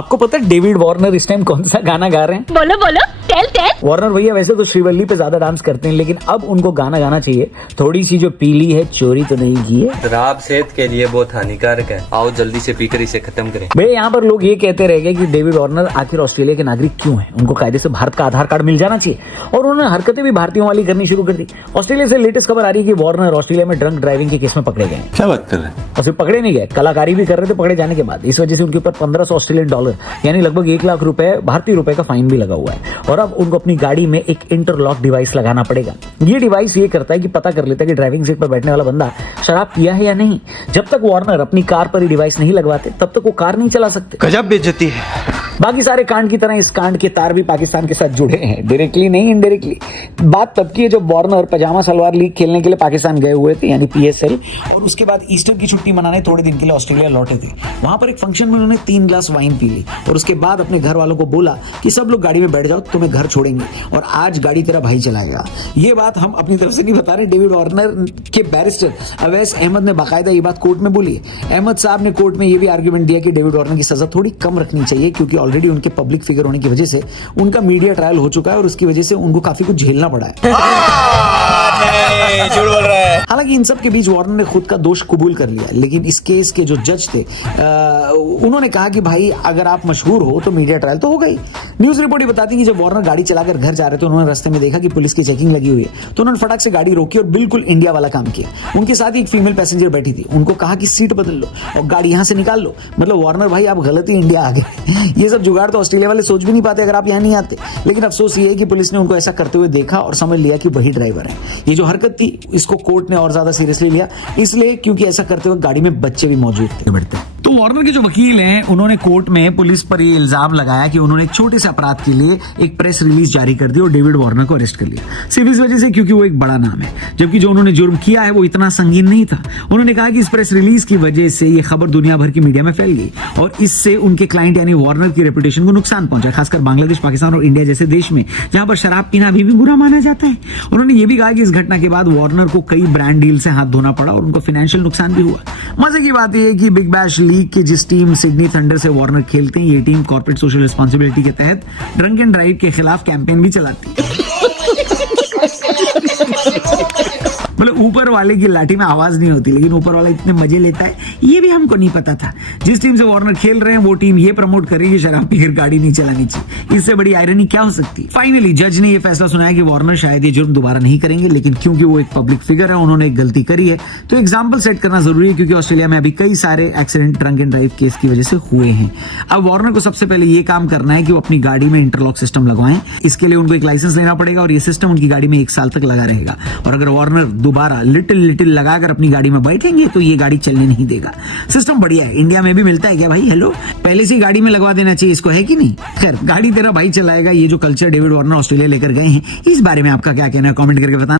आपको पता है डेविड वार्नर इस टाइम कौन सा गाना गा रहे हैं? बोलो बोलो, टेल टेल। वार्नर भैया वैसे तो श्रीवल्ली पे ज्यादा डांस करते हैं, लेकिन अब उनको गाना गाना चाहिए। थोड़ी सी जो पीली है चोरी तो नहीं की है। शराब सेहत के लिए बहुत हानिकारक है, आओ जल्दी से पीकर इसे खत्म करें। भैया यहाँ पर लोग ये कहते रह गए कि डेविड वार्नर आखिर ऑस्ट्रेलिया के नागरिक क्यों हैं? उनको कायदे से भारत का आधार कार्ड मिल जाना चाहिए। और उन्होंने हरकतें भी भारतीयों वाली करनी शुरू कर दी। ऑस्ट्रेलिया से लेटेस्ट खबर आ रही है कि वार्नर ऑस्ट्रेलिया में ड्रंक ड्राइविंग के केस में पकड़े गए। क्या बात कर रहे हैं? और सिर्फ पकड़े नहीं गए, कलाकारी भी कर रहे थे पकड़े जाने के बाद। इस वजह से उनके ऊपर 1500 ऑस्ट्रेलियन डॉलर यानी लगभग 1 लाख रुपए भारतीय रुपए का फाइन भी लगा हुआ है। और अब उनको अपनी गाड़ी में एक इंटरलॉक डिवाइस लगाना पड़ेगा। ये डिवाइस ये करता है कि पता कर लेता है कि ड्राइविंग सीट पर बैठने वाला बंदा शराब पिया है या नहीं। जब तक वार्नर अपनी कार पर ये डिवाइस नहीं लगवाते तब तक वो कार नहीं चला सकते। गजब बेइज्जती है। बाकी सारे कांड की तरह इस कांड के तार भी पाकिस्तान के साथ जुड़े हैं, डायरेक्टली नहीं इनडायरेक्टली। बात तब की है जब वार्नर पजामा सलवार लीग खेलने के लिए पाकिस्तान गए हुए थे, यानी PSL, और उसके बाद ईस्टर की छुट्टी मनाने थोड़े दिन के लिए ऑस्ट्रेलिया लौटे थे। वहां पर एक फंक्शन में उन्होंने 3 ग्लास वाइन पी ली और उसके बाद अपने घर वालों को बोला कि सब लोग गाड़ी में बैठ जाओ, तुम्हें घर छोड़ेंगे और आज गाड़ी तेरा भाई चलाएगा। ये बात हम अपनी तरफ से नहीं बता रहे, डेविड वार्नर के बैरिस्टर अवैस अहमद ने बाकायदा ये बात कोर्ट में बोली है। अहमद साहब ने कोर्ट में ये भी आर्ग्यूमेंट दिया कि डेविड वार्नर की सजा थोड़ी कम रखनी चाहिए, क्योंकि ऑलरेडी उनके पब्लिक फिगर होने की वजह से उनका मीडिया ट्रायल हो चुका है और उसकी वजह से उनको काफी कुछ झेलना पड़ा है। झूठ बोल रहा है। हालांकि इन सब के बीच वार्नर ने खुद का दोष कबूल कर लिया, लेकिन इस केस के जो जज थे उन्होंने कहा कि भाई अगर आप मशहूर हो तो मीडिया ट्रायल तो हो गई। न्यूज रिपोर्ट बताती है कि जब वार्नर गाड़ी चलाकर घर जा रहे थे, उन्होंने रास्ते में देखा कि पुलिस की चेकिंग लगी हुई है, तो उन्होंने फटाक से गाड़ी रोकी और बिल्कुल इंडिया वाला काम किया। उनके साथ ही एक फीमेल पैसेंजर बैठी थी, उनको कहा कि सीट बदल लो और गाड़ी यहां से निकाल लो। मतलब वार्नर भाई आप गलत ही इंडिया आ गए। ये सब जुगाड़ तो ऑस्ट्रेलिया वाले सोच भी नहीं पाते अगर आप यहाँ नहीं आते। लेकिन अफसोस ये है कि पुलिस ने उनको ऐसा करते हुए देखा और समझ लिया कि वही ड्राइवर है। ये जो हरकत थी इसको कोर्ट ने और ज्यादा सीरियसली लिया, इसलिए क्योंकि ऐसा करते हुए गाड़ी में बच्चे भी मौजूद थे। तो वार्नर के जो वकील हैं उन्होंने कोर्ट में पुलिस पर ये इल्जाम लगाया कि उन्होंने एक छोटे से अपराध के लिए एक प्रेस रिलीज जारी कर दी और डेविड वार्नर को अरेस्ट कर लिया, सिर्फ इस वजह से क्योंकि वो एक बड़ा नाम है, जबकि जो उन्होंने जुर्म किया है वो इतना संगीन नहीं था। उन्होंने कहा कि इस प्रेस रिलीज की वजह से ये खबर दुनिया भर की मीडिया में फैल गई और इससे उनके क्लाइंट यानी वार्नर की रेपुटेशन को नुकसान पहुंचा, खासकर बांग्लादेश, पाकिस्तान और इंडिया जैसे देश में जहां पर शराब पीना अभी भी बुरा माना जाता है। उन्होंने ये भी कहा कि इस घटना के बाद वार्नर को कई ब्रांड डील से हाथ धोना पड़ा और उनको फाइनेंशियल नुकसान भी हुआ। मजे की बात यह है कि बिग बैश लीग की जिस टीम सिडनी थंडर से वार्नर खेलते हैं, ये टीम कॉर्पोरेट सोशल रिस्पांसिबिलिटी के तहत ड्रंक एंड ड्राइव के खिलाफ कैंपेन भी चलाती है। मतलब ऊपर वाले की लाठी में आवाज नहीं होती, लेकिन ऊपर वाला इतने मजे लेता है, ये भी हमको नहीं पता था। जिस टीम से वार्नर खेल रहे हैं वो टीम ये प्रमोट कर रही है शराब पीकर गाड़ी नहीं चलानी चाहिए। इससे बड़ी आयरनी क्या हो सकती है? फाइनली जज ने ये फैसला सुनाया कि वार्नर शायद ये जुर्म दोबारा नहीं करेंगे, लेकिन क्योंकि वो एक पब्लिक फिगर है, उन्होंने एक गलती करी है, तो एग्जाम्पल सेट करना जरूरी है, क्योंकि ऑस्ट्रेलिया में अभी कई सारे accident drunk and drive case की वजह से हुए हैं। अब वार्नर को सबसे पहले ये काम करना है कि वो अपनी गाड़ी में इंटरलॉक सिस्टम लगवाएं। इसके लिए उनको एक लाइसेंस लेना पड़ेगा और ये सिस्टम उनकी गाड़ी में 1 साल तक लगा रहेगा। और अगर वार्नर दोबारा लिटिल लगाकर अपनी गाड़ी में बैठेंगे तो ये गाड़ी चलने नहीं देगा। सिस्टम बढ़िया है, इंडिया में भी मिलता है क्या भाई? हेलो, पहले से गाड़ी में लगवा देना चाहिए इसको, है कि नहीं? खैर, गाड़ी तेरा भाई चलाएगा, ये जो कल्चर डेविड वार्नर ऑस्ट्रेलिया लेकर गए हैं, इस बारे में आपका क्या कहना है? कमेंट करके बताना।